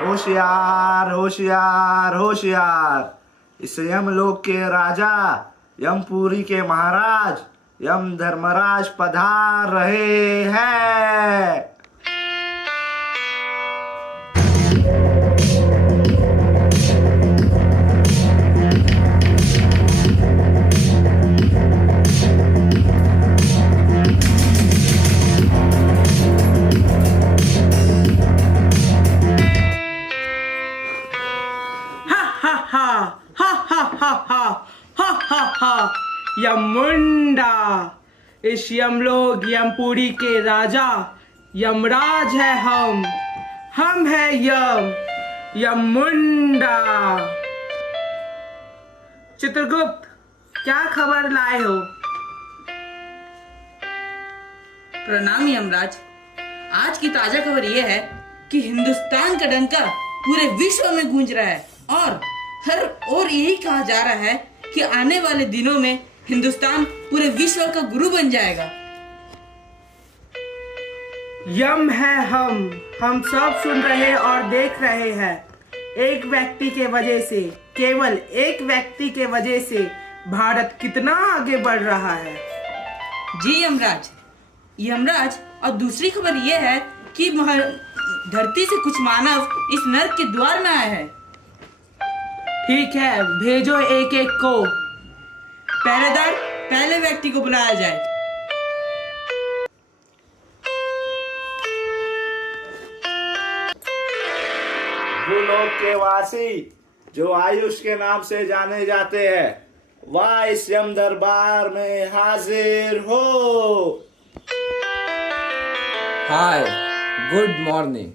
होशियार होशियार होशियार। इस यमलोक के राजा, यमपुरी के महाराज, यम धर्मराज पधार रहे हैं। यमुंडा, इस यमलोक यमपुरी के राजा यमराज है हम है यमुंडा। चित्रगुप्त, क्या खबर लाए हो? प्रणाम यमराज। आज की ताजा खबर यह है कि हिंदुस्तान का डंका पूरे विश्व में गूंज रहा है और हर ओर यही कहा जा रहा है कि आने वाले दिनों में हिंदुस्तान पूरे विश्व का गुरु बन जाएगा। यम है हम सब सुन रहे और देख रहे हैं। एक व्यक्ति के वजह से, केवल एक व्यक्ति के वजह से भारत कितना आगे बढ़ रहा है। जी यमराज, और दूसरी खबर यह है कि धरती से कुछ मानव इस नर्क के द्वार में आए हैं। ठीक है, भेजो एक एक को। पहरेदार, पहले व्यक्ति को बुलाया जाए। भूलोक के वासी जो आयुष के नाम से जाने जाते हैं, वह इस यम दरबार में हाजिर हो। हाय, गुड मॉर्निंग।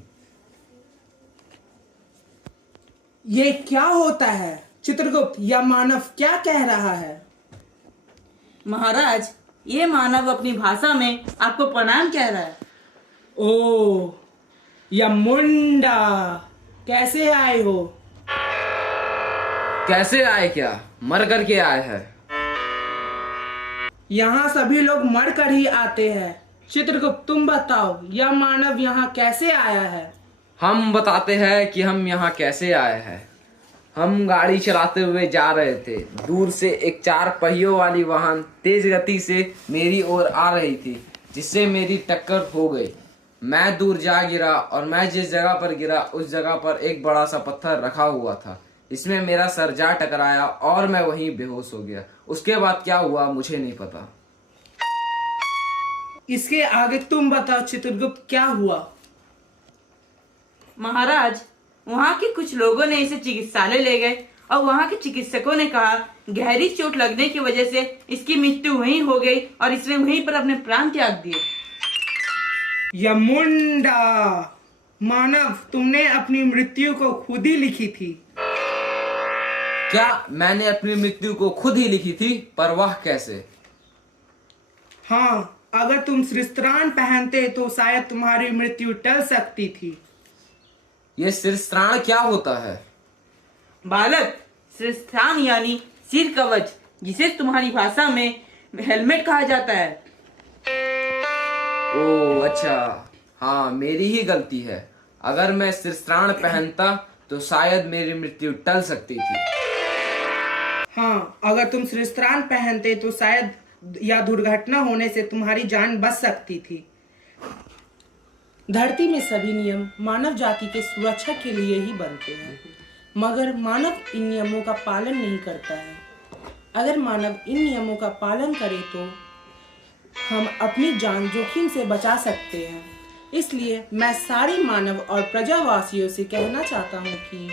ये क्या होता है? चित्रगुप्त, यह मानव क्या कह रहा है? महाराज, ये मानव अपनी भाषा में आपको प्रणाम कह रहा है। ओ यमुंडा, कैसे आए हो? कैसे आए? क्या मर कर के आए हैं? यहाँ सभी लोग मर कर ही आते हैं। चित्रगुप्त, तुम बताओ, यह मानव यहाँ कैसे आया है? हम बताते हैं कि हम यहाँ कैसे आए हैं। हम गाड़ी चलाते हुए जा रहे थे। दूर से एक 4 पहियों वाली वाहन तेज गति से मेरी ओर आ रही थी, जिससे मेरी टक्कर हो गई। मैं दूर जा गिरा और मैं जिस जगह पर गिरा उस जगह पर एक बड़ा सा पत्थर रखा हुआ था। इसमें मेरा सर जा टकराया और मैं वहीं बेहोश हो गया। उसके बाद क्या हुआ मुझे नहीं पता। इसके आगे तुम बताओ चित्रगुप्त, क्या हुआ? महाराज, वहाँ के कुछ लोगों ने इसे चिकित्सालय ले गए और वहाँ के चिकित्सकों ने कहा गहरी चोट लगने की वजह से इसकी मृत्यु वहीं हो गई और इसने वहीं पर अपने प्राण त्याग दिए। यमुंडा, मानव, तुमने अपनी मृत्यु को खुद ही लिखी थी। क्या मैंने अपनी मृत्यु को खुद ही लिखी थी? पर वह कैसे? हाँ, अगर तुम सिरस्त्राण पहनते तो शायद तुम्हारी मृत्यु टल सकती थी। ये सिरस्त्राण क्या होता है? बालक, सिरस्त्राण यानी सिर कवच, जिसे तुम्हारी भाषा में हेलमेट कहा जाता है। ओह अच्छा, हाँ मेरी ही गलती है। अगर मैं सिरस्त्राण पहनता तो शायद मेरी मृत्यु टल सकती थी। हाँ, अगर तुम सिरस्त्राण पहनते तो शायद या दुर्घटना होने से तुम्हारी जान बच सकती थी। धरती में सभी नियम मानव जाति के सुरक्षा के लिए ही बनते हैं, मगर मानव इन नियमों का पालन नहीं करता है। अगर मानव इन नियमों का पालन करे तो हम अपनी जान जोखिम से बचा सकते हैं। इसलिए मैं सारे मानव और प्रजावासियों से कहना चाहता हूँ कि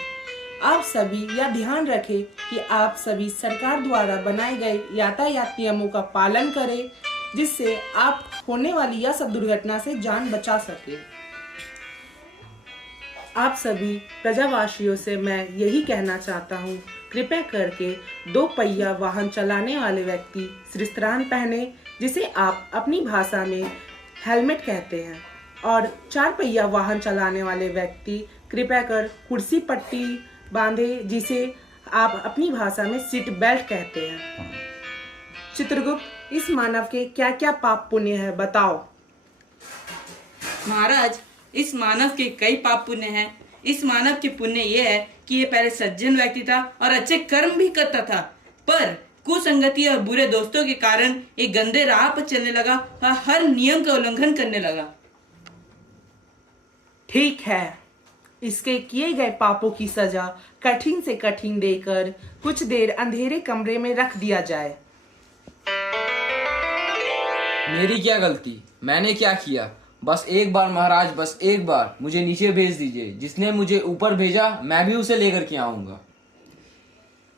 आप सभी यह ध्यान रखें कि आप सभी सरकार द्वारा बनाए गए यातायात नियमों का पालन करें, जिससे आप होने वाली यह सब दुर्घटना से जान बचा सके। आप सभी प्रजावासियों से मैं यही कहना चाहता हूँ, कृपया करके 2 पहिया वाहन चलाने वाले व्यक्ति सिरस्त्राण पहने, जिसे आप अपनी भाषा में हेलमेट कहते हैं, और 4 पहिया वाहन चलाने वाले व्यक्ति कृपया कर कुर्सी पट्टी बांधे, जिसे आप अपनी भाषा में सीट बेल्ट कहते हैं। चित्रगुप्त, इस मानव के क्या क्या पाप पुण्य है, बताओ। महाराज, इस मानव के कई पाप पुण्य हैं। इस मानव के पुण्य ये है कि ये पहले सज्जन व्यक्ति था और अच्छे कर्म भी करता था, पर कुसंगति और बुरे दोस्तों के कारण एक गंदे राह पर चलने लगा और हर नियम का उल्लंघन करने लगा। ठीक है, इसके किए गए पापों की सजा कठिन से कठिन देकर कुछ देर अंधेरे कमरे में रख दिया जाए। मेरी क्या गलती? मैंने क्या किया? बस एक बार महाराज, बस एक बार मुझे नीचे भेज दीजिए। जिसने मुझे ऊपर भेजा मैं भी उसे लेकर के आऊंगा।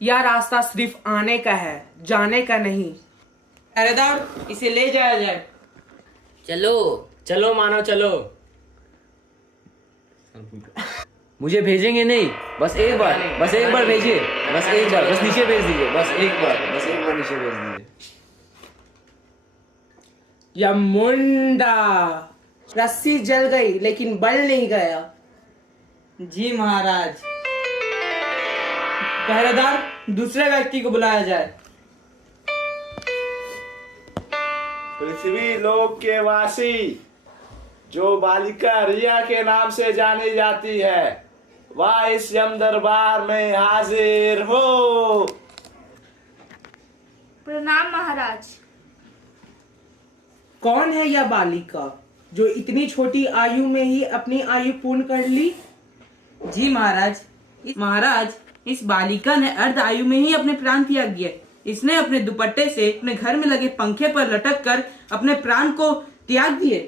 यह रास्ता सिर्फ आने का है, जाने का नहीं। पहरेदार, इसे ले जाया जाए। चलो चलो मानव चलो। मुझे भेजेंगे नहीं, बस एक बार भेजिए, बस एक बार, बस नीचे भेज दीजिए, बस एक बार नीचे भेज दीजिए। यमुंडा, रस्सी जल गई लेकिन बल नहीं गया। जी महाराज। पहरेदार, दूसरे व्यक्ति को बुलाया जाए। पृथ्वी लोक के वासी, जो बालिका रिया के नाम से जानी जाती है, वह इस यम दरबार में हाजिर हो। प्रणाम महाराज। कौन है यह बालिका जो इतनी छोटी आयु में ही अपनी आयु पूर्ण कर ली? जी महाराज, इस बालिका ने अर्ध आयु में ही अपने प्राण त्याग दिए। इसने अपने दुपट्टे से अपने घर में लगे पंखे पर लटक कर अपने प्राण को त्याग दिए।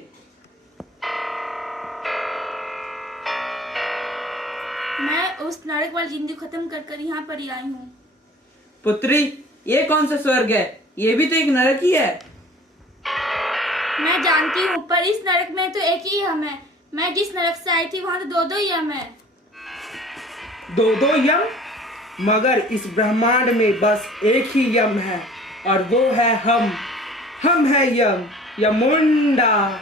मैं उस नरक वाली जिंदगी खत्म कर कर यहाँ पर ही आई हूँ। पुत्री, ये कौन सा स्वर्ग है? ये भी तो एक नरक ही है। मैं जानती हूँ, पर इस नरक में तो एक ही यम है। मैं जिस नरक से आई थी वहाँ तो 2-2 यम है। 2-2 यम? मगर इस ब्रह्मांड में बस एक ही यम है, और वो है हम है यमुंडा।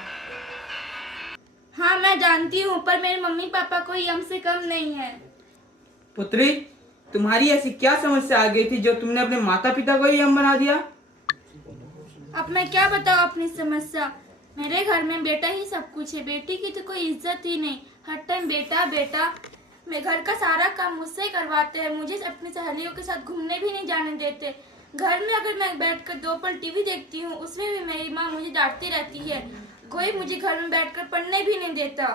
हाँ मैं जानती हूँ, पर मेरे मम्मी पापा कोई यम से कम नहीं है। पुत्री, तुम्हारी ऐसी क्या समस्या आ गई थी जो तुमने अपने माता पिता को ही यम बना दिया? अब मैं क्या बताऊँ अपनी समस्या। मेरे घर में बेटा ही सब कुछ है, बेटी की तो कोई इज्जत ही नहीं। हर टाइम बेटा बेटा। मैं घर का सारा काम मुझसे करवाते हैं, मुझे अपनी सहेलियों के साथ घूमने भी नहीं जाने देते। घर में अगर मैं बैठकर 2 पल टीवी देखती हूँ, उसमें भी मेरी माँ मुझे डांटती रहती है। कोई मुझे घर में बैठकर पढ़ने भी नहीं देता।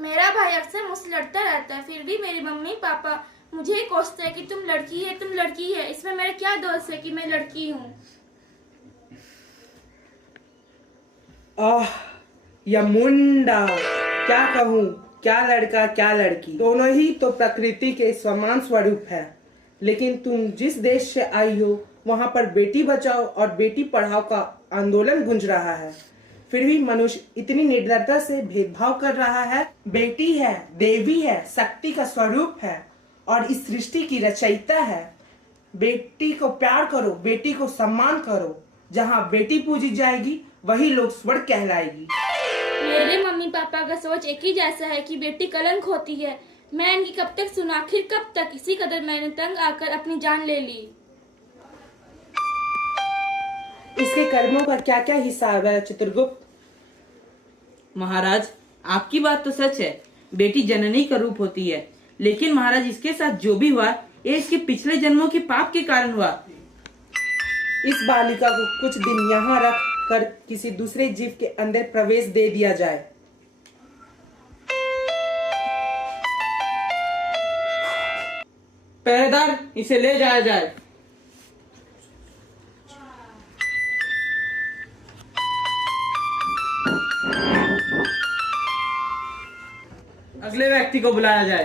मेरा भाई अक्सर मुझसे लड़ता रहता है, फिर भी मेरे मम्मी पापा मुझे कोसते हैं कि तुम लड़की है। इसमें मेरा क्या दोष है कि मैं लड़की हूँ। यमुंडा, क्या कहूँ, क्या लड़का क्या लड़की, दोनों ही तो प्रकृति के समान स्वरूप है। लेकिन तुम जिस देश से आई हो वहाँ पर बेटी बचाओ और बेटी पढ़ाओ का आंदोलन गूंज रहा है, फिर भी मनुष्य इतनी निर्दयता से भेदभाव कर रहा है। बेटी है, देवी है, शक्ति का स्वरूप है और इस सृष्टि की रचयिता है। बेटी को प्यार करो, बेटी को सम्मान करो। जहाँ बेटी पूजी जाएगी वही लोग स्वर्ग कहलाएगी। मेरे मम्मी पापा का सोच एक ही जैसा है कि बेटी कलंक होती है। मैं इनकी कब तक सुना, आखिर कब तक। इसी कदर मैंने तंग आकर अपनी जान ले ली। इसके कर्मों का क्या क्या हिसाब है चित्रगुप्त? महाराज, आपकी बात तो सच है, बेटी जननी का रूप होती है। लेकिन महाराज, इसके साथ जो भी हुआ ये इसके पिछले जन्मों के पाप के कारण हुआ। इस बालिका को कुछ दिन यहाँ रख कर किसी दूसरे जीव के अंदर प्रवेश दे दिया जाए। पहरेदार, इसे ले जाया जाए। अगले व्यक्ति को बुलाया जाए।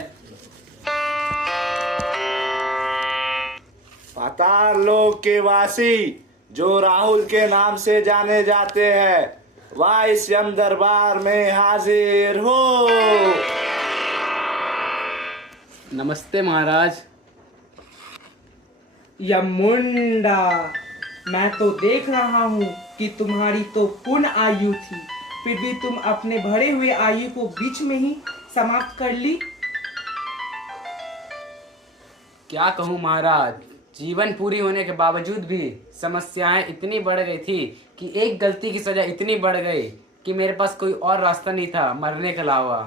पाताल लोक के वासी, जो राहुल के नाम से जाने जाते हैं, वह इस यम दरबार में हाजिर हो। नमस्ते महाराज। यमुंडा, मैं तो देख रहा हूँ कि तुम्हारी तो पूर्ण आयु थी, फिर भी तुम अपने भरे हुए आयु को बीच में ही समाप्त कर ली। क्या कहूँ महाराज, जीवन पूरी होने के बावजूद भी समस्याएं इतनी बढ़ गई थी कि एक गलती की सजा इतनी बढ़ गई कि मेरे पास कोई और रास्ता नहीं था मरने के अलावा।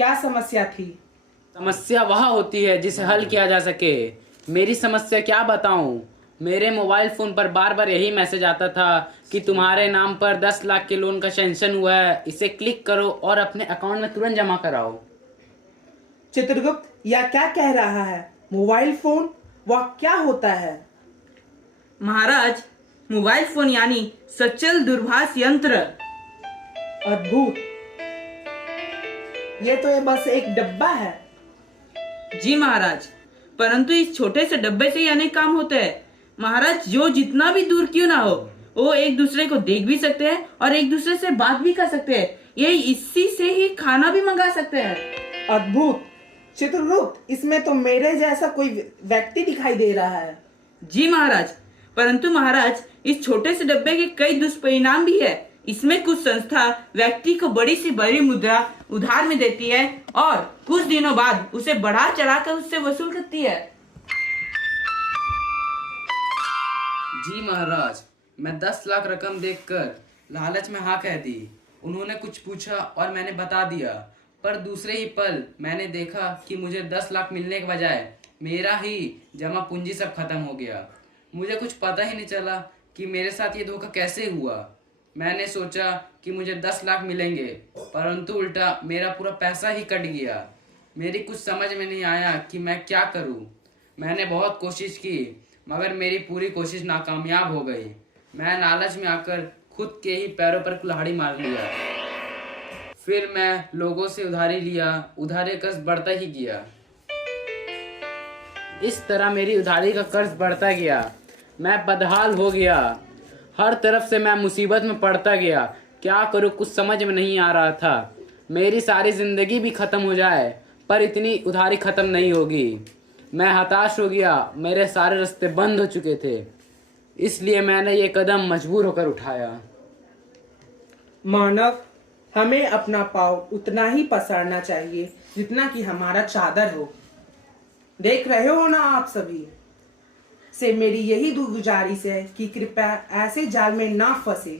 क्या समस्या थी? समस्या वह होती है जिसे हल किया जा सके। मेरी समस्या क्या बताऊं? मेरे मोबाइल फोन पर बार बार यही मैसेज आता था कि तुम्हारे नाम पर 10 लाख के लोन का सैंक्शन हुआ है, इसे क्लिक करो और अपने अकाउंट में तुरंत जमा कराओ। चित्रगुप्त यह क्या कह रहा है? मोबाइल फोन वह क्या होता है? महाराज, मोबाइल फोन यानी सचल दूरभाष यंत्र। अद्भुत। ये तो ये बस एक डब्बा है। जी महाराज, परंतु इस छोटे से डब्बे से ही अनेक काम होते हैं। महाराज, जो जितना भी दूर क्यों ना हो, वो एक दूसरे को देख भी सकते हैं और एक दूसरे से बात भी कर सकते हैं। ये इसी से ही खाना भी मंगा सकते हैं। अद्भुत। चित्रगुप्त, इसमें तो मेरे जैसा कोई व्यक्ति दिखाई दे रहा है। जी महाराज, परंतु महाराज, इस छोटे से डब्बे के कई दुष्परिणाम भी है। इसमें कुछ संस्था व्यक्ति को बड़ी से बड़ी मुद्रा उधार में देती है और कुछ दिनों बाद उसे बढ़ा चढ़ाकर उससे वसूल करती है। जी महाराज, मैं 10 लाख रकम देखकर लालच में हाँ कह दी। उन्होंने कुछ पूछा और मैंने बता दिया, पर दूसरे ही पल मैंने देखा कि मुझे 10 लाख मिलने के बजाय मेरा ही जमा पूंजी सब खत्म हो गया। मुझे कुछ पता ही नहीं चला कि मेरे साथ ये धोखा कैसे हुआ। मैंने सोचा कि मुझे 10 लाख मिलेंगे, परंतु उल्टा मेरा पूरा पैसा ही कट गया। मेरी कुछ समझ में नहीं आया कि मैं क्या करूं। मैंने बहुत कोशिश की, मगर मेरी पूरी कोशिश नाकामयाब हो गई। मैं लालच में आकर खुद के ही पैरों पर कुल्हाड़ी मार लिया। फिर मैं लोगों से उधारी लिया, उधारी का कर्ज बढ़ता ही गया। इस तरह मेरी उधारी का कर्ज बढ़ता गया। मैं बदहाल हो गया। हर तरफ से मैं मुसीबत में पड़ता गया। क्या करूं, कुछ समझ में नहीं आ रहा था। मेरी सारी जिंदगी भी खत्म हो जाए पर इतनी उधारी खत्म नहीं होगी। मैं हताश हो गया। मेरे सारे रास्ते बंद हो चुके थे, इसलिए मैंने ये कदम मजबूर होकर उठाया। मानव, हमें अपना पाँव उतना ही पसारना चाहिए जितना कि हमारा चादर हो। देख रहे हो ना आप सभी से मेरी यही गुजारिश है कि कृपया ऐसे जाल में ना फंसे।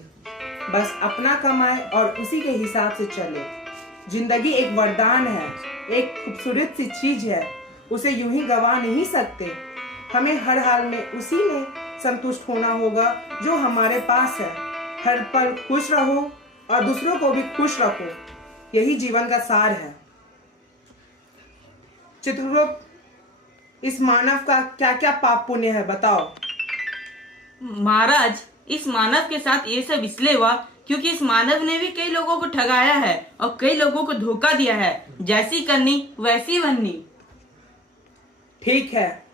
बस अपना कमाए और उसी के हिसाब से चले। जिंदगी एक वरदान है, एक खूबसूरत सी चीज है, उसे यूं ही गवा नहीं सकते। हमें हर हाल में उसी में संतुष्ट होना होगा जो हमारे पास है। हर पल खुश रहो और दूसरों को भी खुश रखो, यही जीवन का सार है। चित्रगुप्त, इस मानव का क्या क्या पाप पुण्य है, बताओ। महाराज, इस मानव के साथ ये सब इसलिए हुआ क्योंकि इस मानव ने भी कई लोगों को ठगाया है और कई लोगों को धोखा दिया है। जैसी करनी वैसी बननी। ठीक है,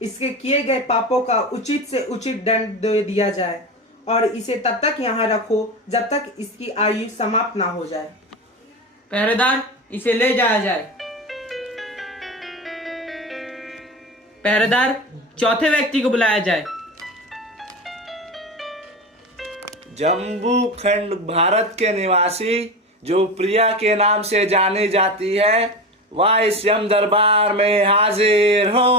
इसके किए गए पापों का उचित से उचित दंड दे दिया जाए और इसे तब तक यहाँ रखो जब तक इसकी आयु समाप्त ना हो जाए। पहरेदार, इसे ले जाया जाए। पहरेदार, चौथे व्यक्ति को बुलाया जाए। जम्बू खंड भारत के निवासी जो प्रिया के नाम से जानी जाती है, वह इस यम दरबार में हाजिर हो।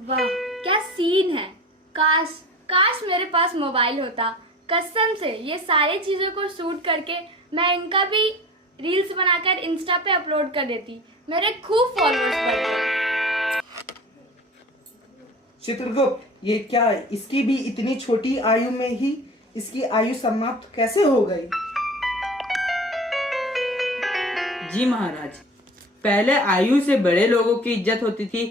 वाह, क्या सीन है। काश काश मेरे पास मोबाइल होता। कसम से ये सारी चीजों को शूट करके मैं इनका भी रील्स बनाकर इंस्टा पे अपलोड कर देती। मेरे खूब फॉलोअर्स बढ़ते। चित्रगुप्त, ये क्या है? इसकी भी इतनी छोटी आयु में ही इसकी आयु समाप्त कैसे हो गई? जी महाराज, पहले आयु से बड़े लोगों की इज्जत होती थी,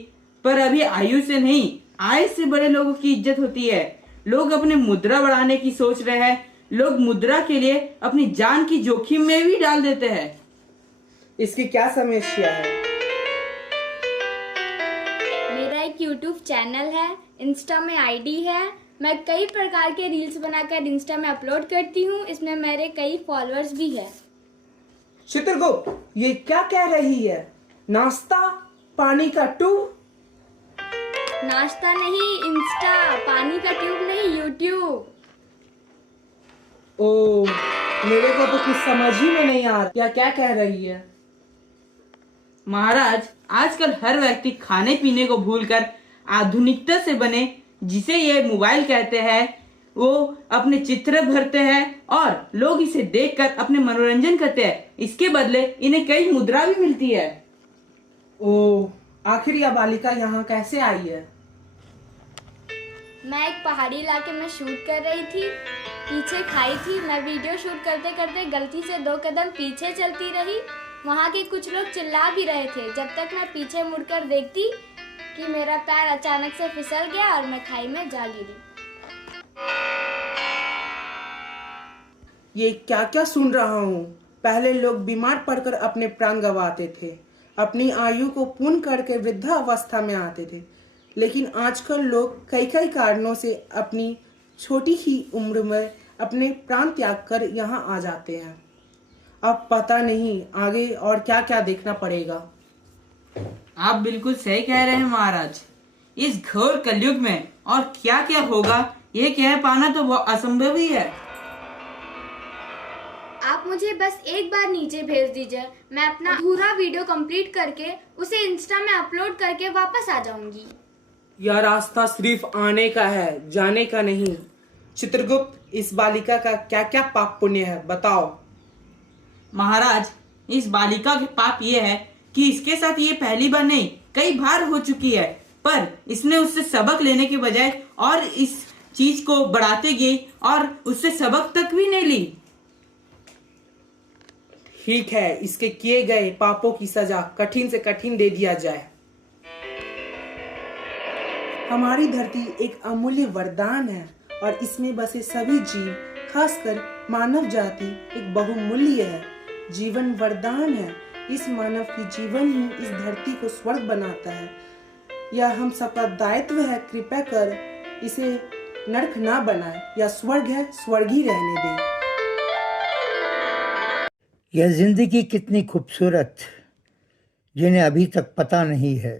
पर अभी आयु से नहीं, आय से बड़े लोगों की इज्जत होती है। लोग अपने मुद्रा बढ़ाने की सोच रहे हैं। लोग मुद्रा के लिए अपनी जान की जोखिम में भी डाल देते हैं। इसकी क्या समस्या है? मेरा एक YouTube चैनल है, इंस्टा में आईडी है। मैं कई प्रकार के रील्स बनाकर इंस्टा में अपलोड करती हूँ। इसमें मेरे कई फॉलोअर्स भी है। चित्रगुप्त, ये क्या कह रही है? नाश्ता पानी का ट्यूब? नाश्ता नहीं, इंस्टा। पानी का ट्यूब नहीं, यूट्यूब। ओ, मेरे को तो कुछ समझ ही में नहीं आ रहा। या क्या कह रही है? महाराज, आजकल हर व्यक्ति खाने पीने को भूलकर आधुनिकता से बने, जिसे ये मोबाइल कहते हैं, वो अपने चित्र भरते हैं और लोग इसे देखकर अपने मनोरंजन करते हैं। इसके बदले इन्हें कई मुद्रा भी मिलती है। ओ, आखिर यह बालिका यहाँ कैसे आई है? मैं एक पहाड़ी इलाके में शूट कर रही थी, पीछे खाई थी। मैं वीडियो शूट करते करते गलती से 2 कदम पीछे चलती रही। वहाँ के कुछ लोग चिल्ला भी रहे थे, जब तक मैं पीछे मुड़कर देखती कि मेरा पैर अचानक से फिसल गया और मैं खाई में जा गिरी। ये क्या क्या सुन रहा हूँ? पहले लोग बीमार पड़कर अपने प्राण गंवाते थे, अपनी आयु को पूर्ण करके वृद्धावस्था में आते थे, लेकिन आजकल लोग कई कई कारणों से अपनी छोटी ही उम्र में अपने प्राण त्याग कर यहाँ आ जाते हैं। अब पता नहीं आगे और क्या क्या देखना पड़ेगा। आप बिल्कुल सही कह रहे हैं महाराज। इस घोर कलयुग में और क्या क्या होगा ये कह पाना तो बहुत असंभव ही है। आप मुझे बस एक बार नीचे भेज दीजिए, मैं अपना पूरा वीडियो कंप्लीट करके उसे इंस्टा में अपलोड करके वापस आ जाऊंगी। यह रास्ता सिर्फ आने का है, जाने का नहीं। चित्रगुप्त, इस बालिका का क्या क्या पाप पुण्य है, बताओ। महाराज, इस बालिका के पाप ये है कि इसके साथ ये पहली बार नहीं कई बार हो चुकी है, पर इसने उससे सबक लेने के बजाय और इस चीज को बढ़ाते गई और उससे सबक तक भी नहीं ली। ठीक है, इसके किए गए पापों की सजा कठिन से कठिन दे दिया जाए। हमारी धरती एक अमूल्य वरदान है और इसमें बसे सभी जीव, खासकर मानव जाति एक बहुमूल्य है। जीवन वरदान है। इस मानव की जीवन ही इस धरती को स्वर्ग बनाता है। यह हम सबका दायित्व है, कृपया कर इसे नरक ना बनाए। यह स्वर्ग है, स्वर्ग ही रहने दें। यह जिंदगी कितनी खूबसूरत, जिन्हें अभी तक पता नहीं है।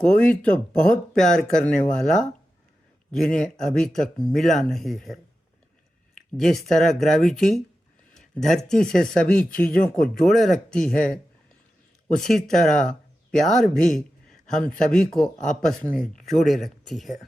कोई तो बहुत प्यार करने वाला, जिन्हें अभी तक मिला नहीं है। जिस तरह ग्रेविटी धरती से सभी चीज़ों को जोड़े रखती है, उसी तरह प्यार भी हम सभी को आपस में जोड़े रखती है।